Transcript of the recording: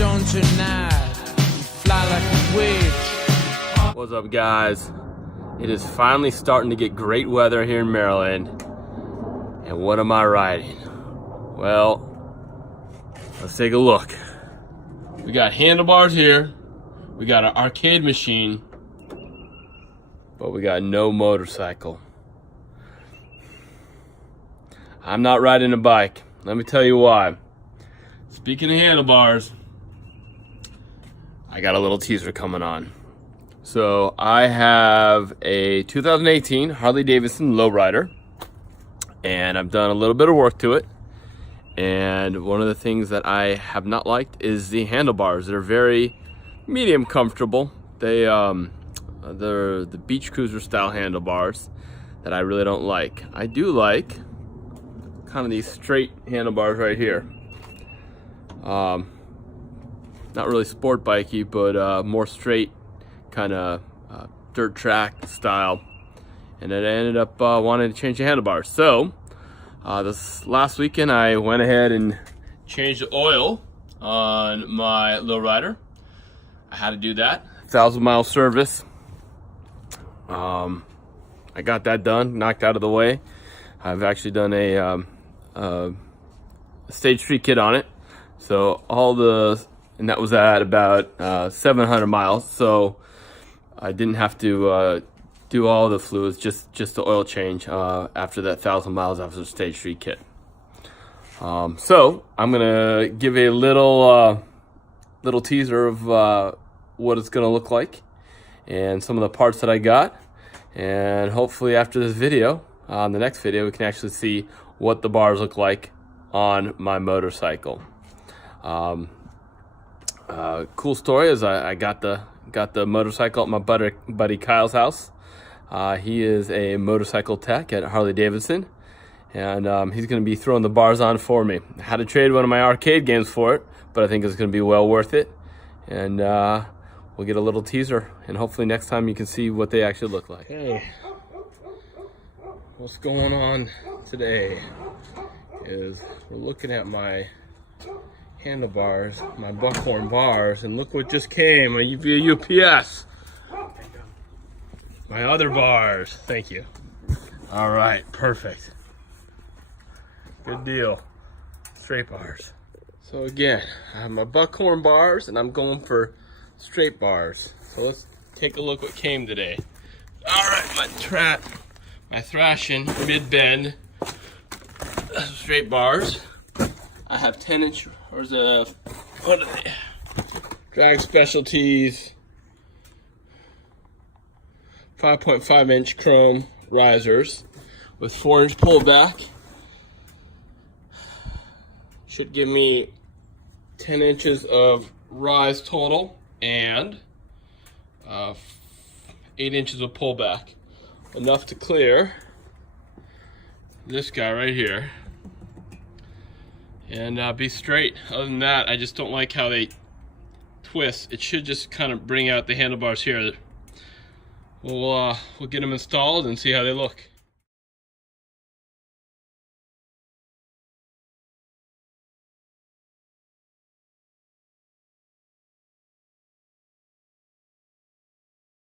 don't you nod, you fly like a witch. What's up, guys? It is finally starting to get great weather here in Maryland. And what am I riding? Well, let's take a look. We got handlebars here. We got an arcade machine. But we got no motorcycle. I'm not riding a bike. Let me tell you why. Speaking of handlebars, I got a little teaser coming on. So I have a 2018 Harley Davidson Lowrider, and I've done a little bit of work to it. And one of the things that I have not liked is the handlebars. They're very medium comfortable. They're the beach cruiser style handlebars that I really don't like. I do like kind of these straight handlebars right here. Not really sport bikey, but more straight, kind of dirt track style. And then I ended up wanting to change the handlebars. So this last weekend I went ahead and changed the oil on my Lowrider. I had to do that. 1,000-mile service. I got that done, knocked out of the way. I've actually done a stage 3 kit on it. So and that was at about 700 miles. So I didn't have to do all the fluids, just the oil change after that 1,000 miles after the stage 3 kit. So I'm gonna give a little teaser of what it's gonna look like and some of the parts that I got. And hopefully after this video, the next video, we can actually see what the bars look like on my motorcycle. Cool story is I got the motorcycle at my buddy Kyle's house. He is a motorcycle tech at Harley Davidson, and he's going to be throwing the bars on for me. I had to trade one of my arcade games for it, but I think it's going to be well worth it. And we'll get a little teaser, and hopefully next time you can see what they actually look like. Hey, what's going on today is we're looking at my handlebars, my buckhorn bars, and look what just came via UPS. My other bars, thank you. All right, perfect. Good deal. Straight bars. So again, I have my buckhorn bars, and I'm going for straight bars. So let's take a look what came today. All right, my thrashing mid-bend straight bars. I have 10-inch, or is it, what are they? Drag Specialties 5.5-inch chrome risers with 4-inch pullback. Should give me 10 inches of rise total and 8 inches of pullback. Enough to clear this guy right here and be straight. Other than that, I just don't like how they twist. It should just kind of bring out the handlebars here. We'll get them installed and see how they look.